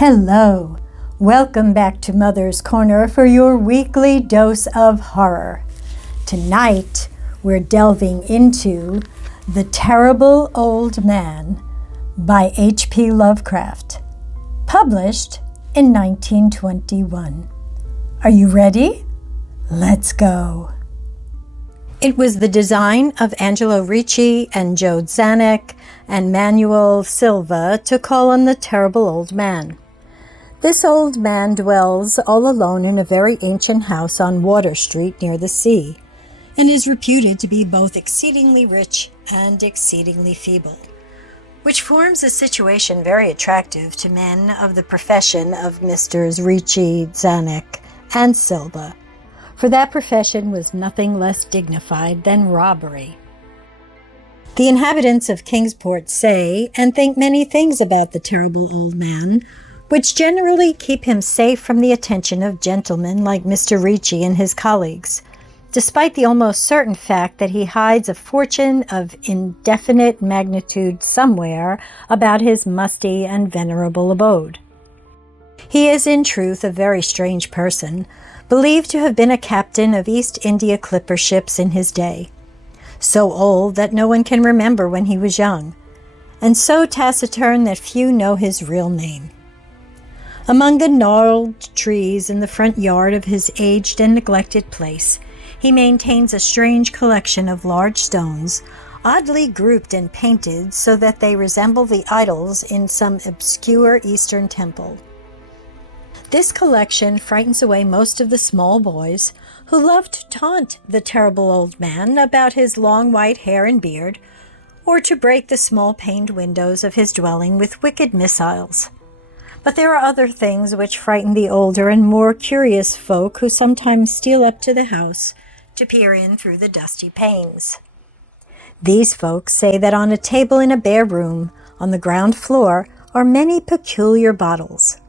Hello! Welcome back to Mother's Corner for your weekly dose of horror. Tonight, we're delving into The Terrible Old Man by H.P. Lovecraft, published in 1921. Are you ready? Let's go! It was the design of Angelo Ricci and Joe Zanuck and Manuel Silva to call on the terrible old man. This old man dwells all alone in a very ancient house on Water Street near the sea, and is reputed to be both exceedingly rich and exceedingly feeble, which forms a situation very attractive to men of the profession of Messrs. Ricci, Zanuck, and Silva, for that profession was nothing less dignified than robbery. The inhabitants of Kingsport say and think many things about the terrible old man, which generally keep him safe from the attention of gentlemen like Mr. Ricci and his colleagues, despite the almost certain fact that he hides a fortune of indefinite magnitude somewhere about his musty and venerable abode. He is in truth a very strange person, believed to have been a captain of East India clipper ships in his day, so old that no one can remember when he was young, and so taciturn that few know his real name. Among the gnarled trees in the front yard of his aged and neglected place, he maintains a strange collection of large stones, oddly grouped and painted so that they resemble the idols in some obscure Eastern temple. This collection frightens away most of the small boys who love to taunt the terrible old man about his long white hair and beard, or to break the small paned windows of his dwelling with wicked missiles. But there are other things which frighten the older and more curious folk who sometimes steal up to the house to peer in through the dusty panes. These folks say that on a table in a bare room on the ground floor are many peculiar bottles.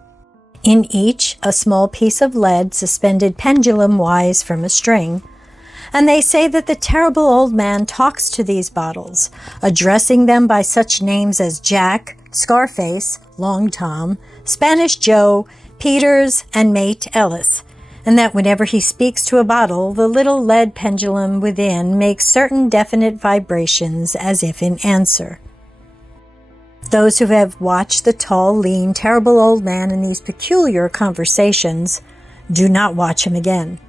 In each, a small piece of lead suspended pendulum-wise from a string, and they say that the terrible old man talks to these bottles, addressing them by such names as Jack, Scarface, Long Tom, Spanish Joe, Peters, and Mate Ellis, and that whenever he speaks to a bottle, the little lead pendulum within makes certain definite vibrations as if in answer. Those who have watched the tall, lean, terrible old man in these peculiar conversations do not watch him again.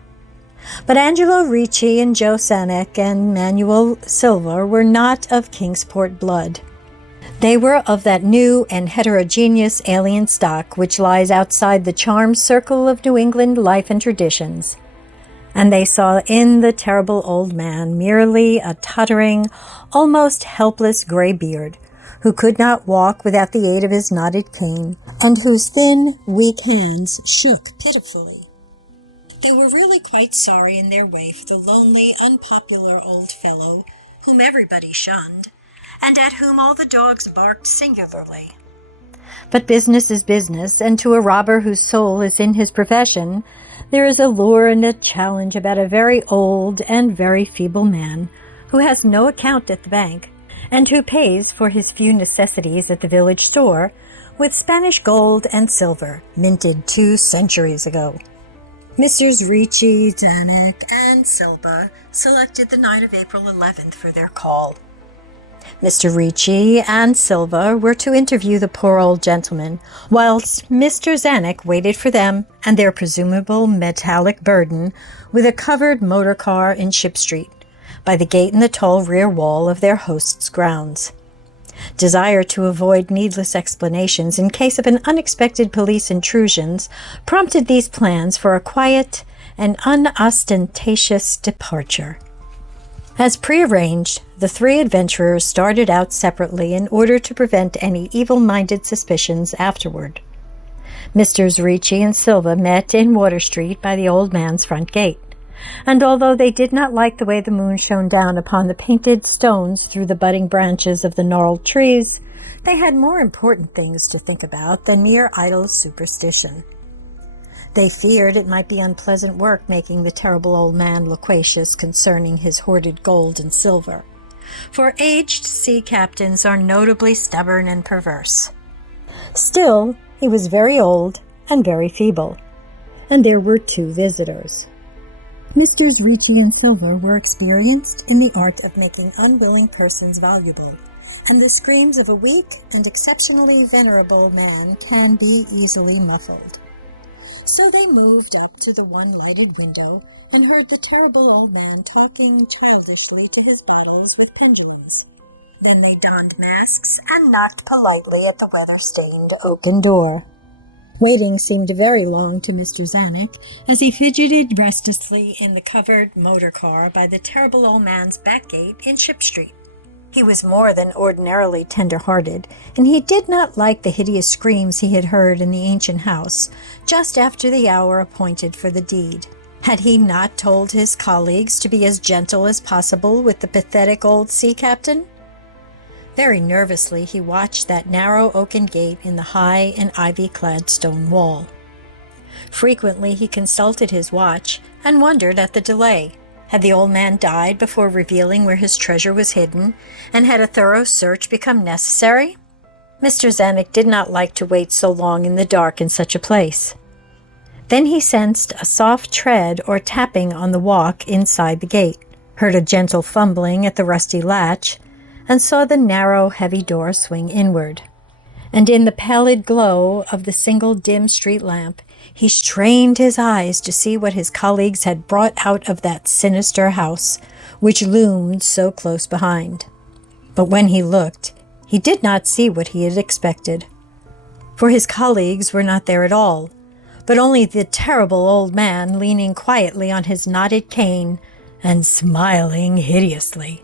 But Angelo Ricci and Joe Zanuck and Manuel Silva were not of Kingsport blood. They were of that new and heterogeneous alien stock which lies outside the charmed circle of New England life and traditions, and they saw in the terrible old man merely a tottering, almost helpless gray beard, who could not walk without the aid of his knotted cane, and whose thin, weak hands shook pitifully. They were really quite sorry in their way for the lonely, unpopular old fellow whom everybody shunned, and at whom all the dogs barked singularly. But business is business, and to a robber whose soul is in his profession, there is a lure and a challenge about a very old and very feeble man who has no account at the bank, and who pays for his few necessities at the village store with Spanish gold and silver, minted 2 centuries ago. Messrs. Ricci, Zanuck, and Silva selected the night of April 11th for their call. Mr. Ricci and Silva were to interview the poor old gentleman, whilst Mr. Zanuck waited for them and their presumable metallic burden with a covered motor car in Ship Street, by the gate in the tall rear wall of their host's grounds. Desire to avoid needless explanations in case of an unexpected police intrusions prompted these plans for a quiet and unostentatious departure. As prearranged, the 3 adventurers started out separately in order to prevent any evil-minded suspicions afterward. Messrs. Ricci and Silva met in Water Street by the old man's front gate, and although they did not like the way the moon shone down upon the painted stones through the budding branches of the gnarled trees, they had more important things to think about than mere idle superstition. They feared it might be unpleasant work making the terrible old man loquacious concerning his hoarded gold and silver, for aged sea captains are notably stubborn and perverse. Still, He was very old and very feeble, and there were 2 visitors. Misters Ricci and Silver were experienced in the art of making unwilling persons valuable, and the screams of a weak and exceptionally venerable man can be easily muffled. So they moved up to the one lighted window and heard the terrible old man talking childishly to his bottles with pendulums. Then they donned masks and knocked politely at the weather-stained oaken door. Waiting seemed very long to Mr. Zanuck as he fidgeted restlessly in the covered motor car by the terrible old man's back gate in Ship Street. He was more than ordinarily tender-hearted, and he did not like the hideous screams he had heard in the ancient house just after the hour appointed for the deed. Had he not told his colleagues to be as gentle as possible with the pathetic old sea captain? Very nervously he watched that narrow oaken gate in the high and ivy-clad stone wall. Frequently he consulted his watch and wondered at the delay. Had the old man died before revealing where his treasure was hidden, and had a thorough search become necessary? Mr. Zanuck did not like to wait so long in the dark in such a place. Then he sensed a soft tread or tapping on the walk inside the gate, heard a gentle fumbling at the rusty latch, and saw the narrow, heavy door swing inward. And in the pallid glow of the single dim street lamp, he strained his eyes to see what his colleagues had brought out of that sinister house, which loomed so close behind. But when he looked, he did not see what he had expected. For his colleagues were not there at all, but only the terrible old man leaning quietly on his knotted cane and smiling hideously.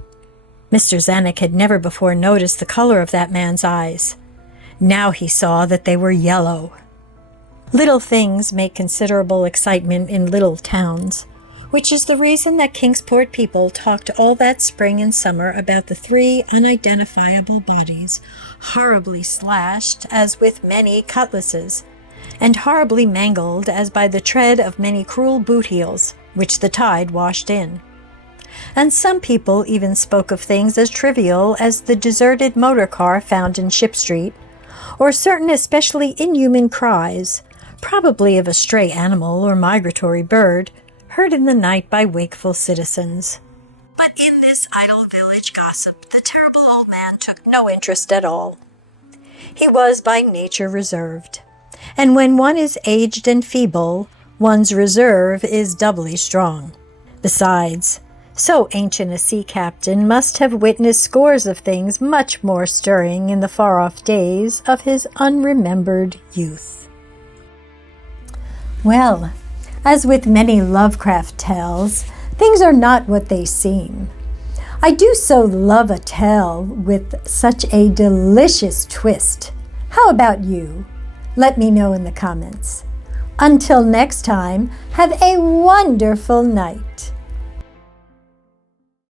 Mr. Zanuck had never before noticed the color of that man's eyes. Now he saw that they were yellow. Little things make considerable excitement in little towns, which is the reason that Kingsport people talked all that spring and summer about the 3 unidentifiable bodies, horribly slashed as with many cutlasses, and horribly mangled as by the tread of many cruel boot heels, which the tide washed in. And some people even spoke of things as trivial as the deserted motor car found in Ship Street, or certain especially inhuman cries, probably of a stray animal or migratory bird, heard in the night by wakeful citizens. But in this idle village gossip, the terrible old man took no interest at all. He was by nature reserved, and when one is aged and feeble, one's reserve is doubly strong. Besides, so ancient a sea captain must have witnessed scores of things much more stirring in the far-off days of his unremembered youth. Well, as with many Lovecraft tales, things are not what they seem. I do so love a tale with such a delicious twist. How about you? Let me know in the comments. Until next time, have a wonderful night.